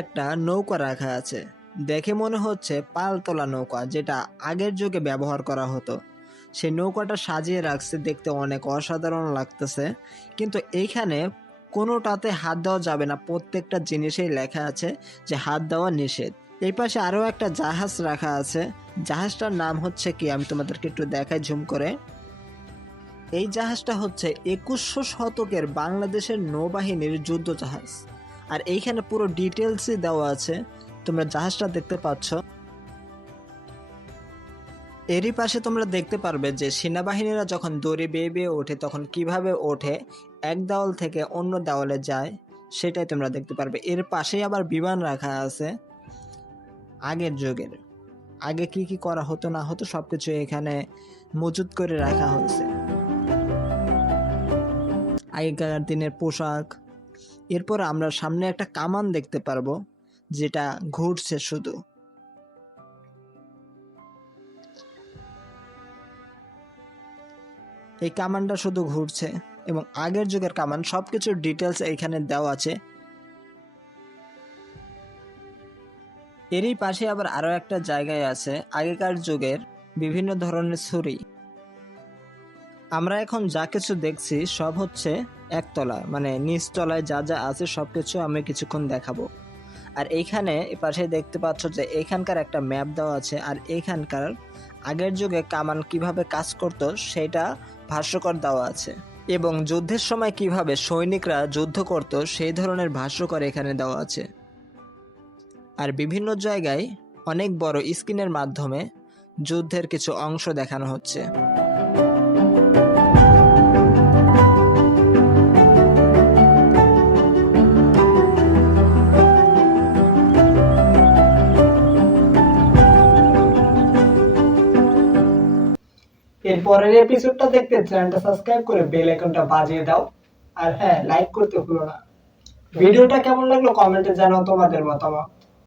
একটা নৌকা রাখা আছে। দেখে মনে হচ্ছে পালতোলা নৌকা, যেটা আগের যুগে ব্যবহার করা হতো। সেই নৌকাটা সাজিয়ে রাখছে দেখতে অনেক অসাধারণ লাগতেছে, কিন্তু এইখানে কোনোটাতে হাত দেওয়া যাবে না। প্রত্যেকটা জিনিসেই লেখা আছে যে হাত দেওয়া নিষেধ। এই পাশে আরও একটা জাহাজ রাখা আছে। জাহাজটার নাম হচ্ছে কি? আমি তোমাদেরকে একটু দেখাই ঝুম করে। এই জাহাজটা হচ্ছে একুশশো শতকের বাংলাদেশের নৌবাহিনীর যুদ্ধ জাহাজ। আর এইখানে পুরো ডিটেলসই দেওয়া আছে। তোমরা জাহাজটা দেখতে পাচ্ছ। এরই পাশে তোমরা দেখতে পারবে যে সেনাবাহিনীরা যখন দড়ি বেয়ে বেয়ে ওঠে, তখন কীভাবে ওঠে, এক দেওয়াল থেকে অন্য দেওয়ালে যায়, সেটাই তোমরা দেখতে পারবে। এর পাশেই আবার বিমান রাখা আছে, আগের যুগের। আগে কি কি করা হতো, না হতো, সবকিছু এখানে মজুত করে রাখা হয়েছে। আগেকার দিনের পোশাক এরপর আমরা সামনে একটা কামান দেখতে পারব, যেটা ঘুরছে শুধু। এই কামানটা শুধু ঘুরছে, এবং আগের যুগের কামান, সবকিছুর ডিটেলস এখানে দেওয়া আছে। এরই পাশে আবার আরও একটা জায়গায় আছে, আগেকার যুগের বিভিন্ন ধরনের ছুরি। আমরা এখন যা কিছু দেখছি সব হচ্ছে একতলা মানে নিচতলায় যা যা আছে সব কিছু আমি কিছুক্ষণ দেখাবো। আর এইখানে পাশে দেখতে পাচ্ছ যে এখানকার একটা ম্যাপ দেওয়া আছে, আর এইখানকার আগের যুগে কামান কীভাবে কাজ করতো সেটা ভাষ্যকর দেওয়া আছে। এবং যুদ্ধের সময় কীভাবে সৈনিকরা যুদ্ধ করত সেই ধরনের ভাষ্যকর এখানে দেওয়া আছে। আর বিভিন্ন জায়গায় অনেক বড় স্ক্রিনের মাধ্যমে যুদ্ধের কিছু অংশ দেখানো হচ্ছে। এর পরের এপিসোডটা দেখতে চ্যানেলটা সাবস্ক্রাইব করে বেল আইকনটা বাজিয়ে দাও। আর হ্যাঁ লাইক করতে ভুলো না। ভিডিওটা কেমন লাগল? কমেন্টে জানাও তোমাদের মতামত।